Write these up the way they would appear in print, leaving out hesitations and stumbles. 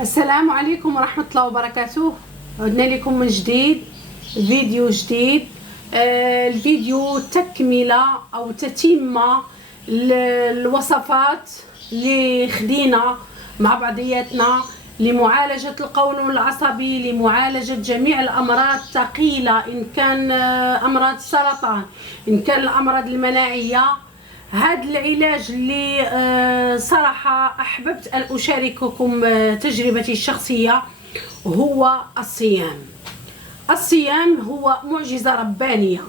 السلام عليكم ورحمة الله وبركاته. عدنا لكم من جديد فيديو جديد. الفيديو تكملة أو تتمة الوصفات اللي خدينا مع بعضياتنا لمعالجة القولون العصبي، لمعالجة جميع الأمراض الثقيلة، إن كان أمراض السرطان، إن كان الأمراض المناعية. هذا العلاج اللي صراحة أحببت أن أشارككم تجربتي الشخصية هو الصيام. الصيام هو معجزة ربانية.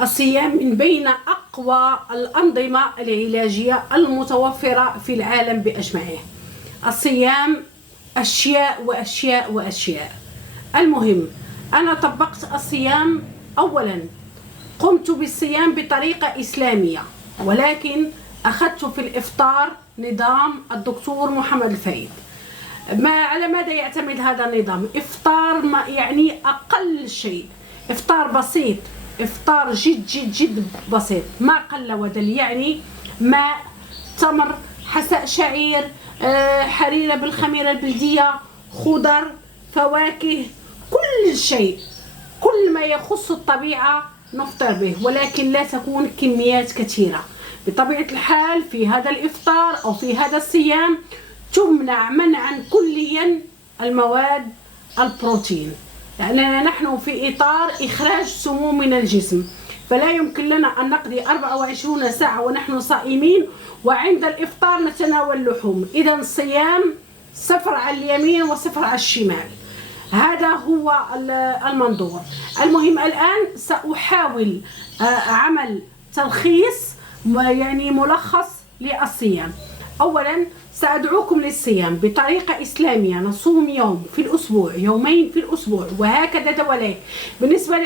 الصيام من بين أقوى الأنظمة العلاجية المتوفرة في العالم بأجمعه. الصيام أشياء وأشياء وأشياء. المهم أنا طبقت الصيام. أولا قمت بالصيام بطريقة إسلامية، ولكن أخذت في الإفطار نظام الدكتور محمد الفايد. على ماذا يعتمد هذا النظام؟ إفطار ما يعني أقل شيء، إفطار بسيط، إفطار جد جد جد بسيط، ما قل ودل، يعني ماء، تمر، حساء شعير، حريرة بالخميرة البلدية، خضر، فواكه، كل شيء، كل ما يخص الطبيعة نفطر به، ولكن لا تكون كميات كثيرة. بطبيعة الحال في هذا الإفطار أو في هذا الصيام تمنع منعا كليا المواد البروتين، لأننا نحن في إطار إخراج سموم من الجسم، فلا يمكن لنا أن نقضي 24 ساعة ونحن صائمين وعند الإفطار نتناول اللحوم. إذا الصيام صفر على اليمين وصفر على الشمال، هذا هو المنظور. المهم الآن سأحاول عمل تلخيص، يعني ملخص للصيام. أولا سأدعوكم للصيام بطريقة إسلامية، نصوم يوم في الأسبوع، يومين في الأسبوع، وهكذا دواليه. بالنسبة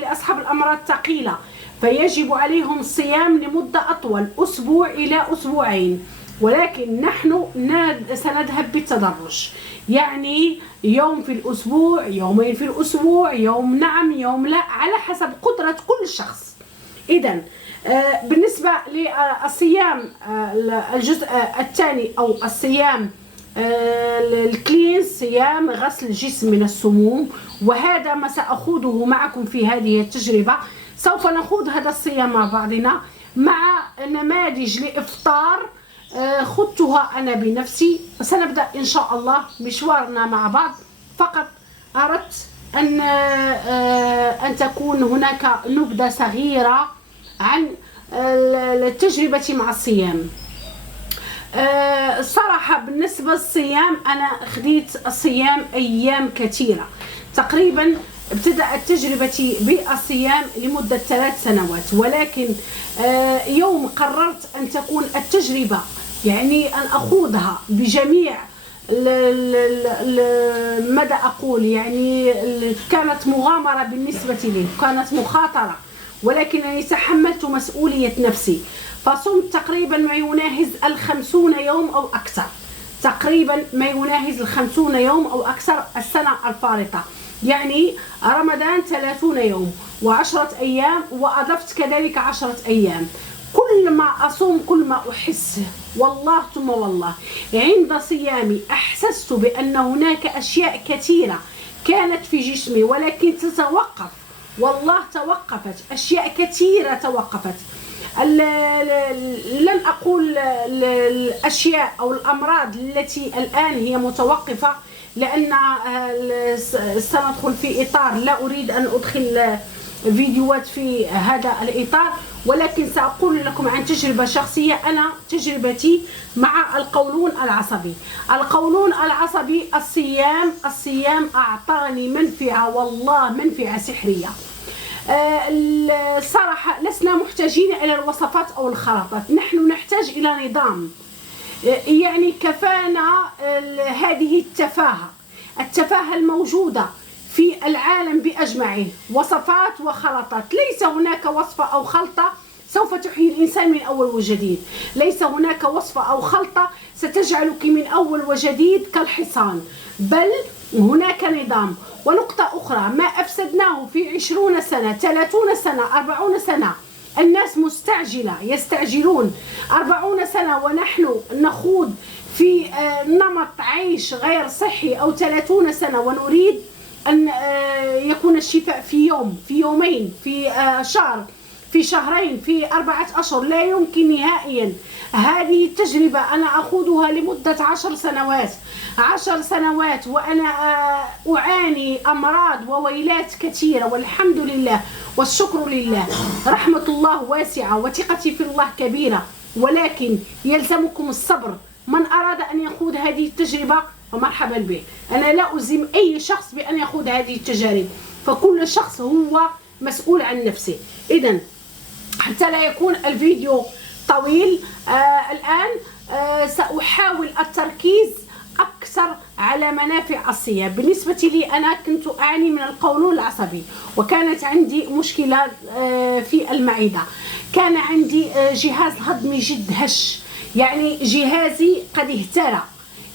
لأصحاب الأمراض الثقيلة فيجب عليهم الصيام لمدة أطول، أسبوع إلى أسبوعين، ولكن نحن سنذهب بالتدرج، يعني يوم في الأسبوع، يومين في الأسبوع، يوم نعم يوم لا، على حسب قدرة كل شخص. إذن بالنسبة للصيام الجزء الثاني أو الصيام الكلين، صيام غسل الجسم من السموم، وهذا ما سأخوضه معكم في هذه التجربة. سوف نخوض هذا الصيام مع بعضنا مع نماذج لإفطار خضتها أنا بنفسي. سنبدأ إن شاء الله مشوارنا مع بعض. فقط أردت أن تكون هناك نبذة صغيرة عن تجربتي مع الصيام. الصراحة بالنسبة للصيام أنا خديت الصيام أيام كثيرة، تقريبا ابتدأت تجربتي بالصيام لمدة 3 سنوات، ولكن يوم قررت أن تكون التجربة، يعني أن أخوضها بجميع ماذا أقول، يعني كانت مغامرة بالنسبة لي، كانت مخاطرة، ولكنني تحملت مسؤولية نفسي. فصمت تقريبا ما يناهز 50 يوم أو أكثر، تقريبا ما يناهز 50 يوم أو أكثر السنة الفارطة، يعني رمضان 30 يوم و10 أيام، وأضفت كذلك 10 أيام. كل ما أصوم كل ما أحس، والله ثم والله عند صيامي أحسست بأن هناك أشياء كثيرة كانت في جسمي ولكن تتوقف، والله توقفت، أشياء كثيرة توقفت. لن أقول الأشياء أو الأمراض التي الآن هي متوقفة، لأن سندخل في إطار لا أريد أن أدخل فيديوهات في هذا الإطار، ولكن سأقول لكم عن تجربة شخصية. أنا تجربتي مع القولون العصبي. القولون العصبي، الصيام أعطاني منفعة، والله منفعة سحرية. الصراحة لسنا محتاجين إلى الوصفات أو الخلطات، نحن نحتاج إلى نظام، يعني كفانا هذه التفاهة الموجودة في العالم بأجمعه، وصفات وخلطات. ليس هناك وصفة أو خلطة سوف تحيي الإنسان من أول وجديد، ليس هناك وصفة أو خلطة ستجعلك من أول وجديد كالحصان، بل هناك نظام. ونقطة أخرى، ما أفسدناه في 20 سنة، 30 سنة، 40 سنة، الناس مستعجلة، يستعجلون 40 سنة ونحن نخوض في نمط عيش غير صحي أو 30 سنة ونريد أن يكون الشفاء في يوم، في يومين، في شهر، في شهرين، في 4 أشهر، لا يمكن نهائيا. هذه التجربة أنا أخوضها لمدة 10 سنوات، 10 سنوات وأنا أعاني أمراض وويلات كثيرة، والحمد لله والشكر لله. رحمة الله واسعة وثقتي في الله كبيرة، ولكن يلزمكم الصبر. من أراد أن يخوض هذه التجربة فمرحبا به. أنا لا ألزم أي شخص بأن يخوض هذه التجارب، فكل شخص هو مسؤول عن نفسه. إذن حتى لا يكون الفيديو طويل، الآن سأحاول التركيز أكثر على منافع الصيام. بالنسبة لي أنا كنت أعاني من القولون العصبي، وكانت عندي مشكلة في المعدة، كان عندي جهاز هضمي جد هش، يعني جهازي قد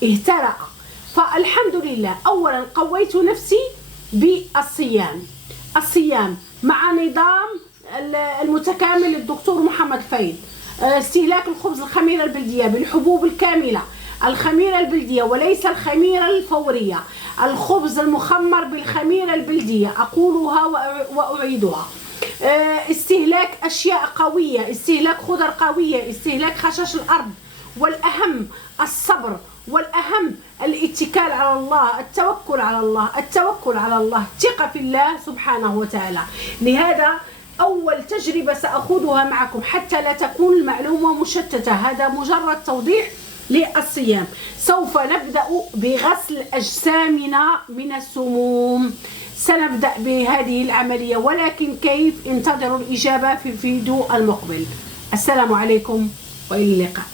اهترأ. فالحمد لله أولا قويت نفسي بالصيام مع نظام المتكامل للدكتور محمد فايد. استهلاك الخبز الخميرة البلدية بالحبوب الكاملة، الخميرة البلدية وليس الخميرة الفورية، الخبز المخمر بالخميرة البلدية، أقولها وأعيدها. استهلاك أشياء قوية، استهلاك خضر قوية، استهلاك خشاش الأرض، والأهم الصبر، والأهم الاتكال على الله، التوكل على الله، الثقة في الله سبحانه وتعالى. لهذا أول تجربة سأخوضها معكم حتى لا تكون المعلومة مشتتة، هذا مجرد توضيح للصيام. سوف نبدأ بغسل أجسامنا من السموم، سنبدأ بهذه العملية، ولكن كيف؟ انتظروا الإجابة في الفيديو المقبل. السلام عليكم وإلى اللقاء.